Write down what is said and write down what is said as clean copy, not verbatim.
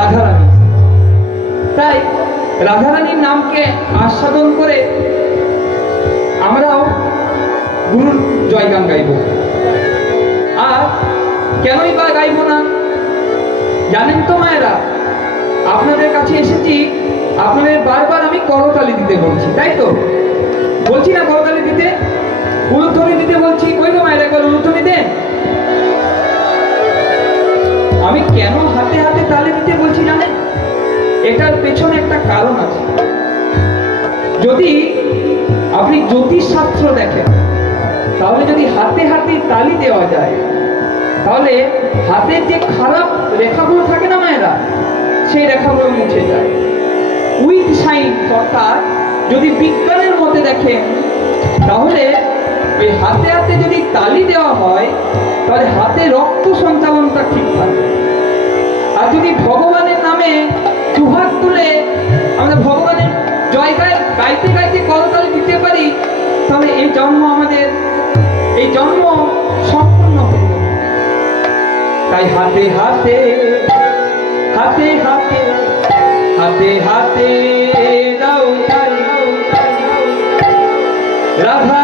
রাধারানী। তাই রাধারানীর নামকে আস্বাদন করে আমরাও গুরুর জয়গান গাইব। আর কেনই বা গাইব না? জানেন তো মায়েরা, আপনাদের কাছে এসেছি, আপনাদের বারবার আমি করতালি দিতে বলছি, তাই তো? বলছি না করতালি দিতে, উলুধ্বনি দিতে বলছি। কই তো মায়েরা, একবার উলুধ্বনি দেন। আমি কেন হাতে হাতে তালি দিতে বলছি জানেন? এটার পেছনে একটা কারণ আছে। যদি আপনি জ্যোতিষ শাস্ত্র দেখেন, তাহলে যদি হাতে হাতে তালি দেওয়া যায়, তাহলে হাতের যে খারাপ রেখাগুলো থাকে না মায়েরা, সেই রেখাগুলো মুছে যায়। উইথ সাইন, অর্থাৎ যদি বিজ্ঞানের মতে দেখেন, তাহলে ওই হাতে হাতে যদি তালি দেওয়া হয়, তাহলে হাতে রক্ত সঞ্চালনটা ঠিক থাকে। আর যদি ভগবানের নামে দুহাত তুলে আমরা ভগবানের জয় গাইতে গাইতে করতালি দিতে পারি, তাহলে এই জন্ম সম্পূর্ণ হয়ে যাবে। তাই হাতে হাতে হাতে হাতে হাতে হাতে দাও তালি রাধা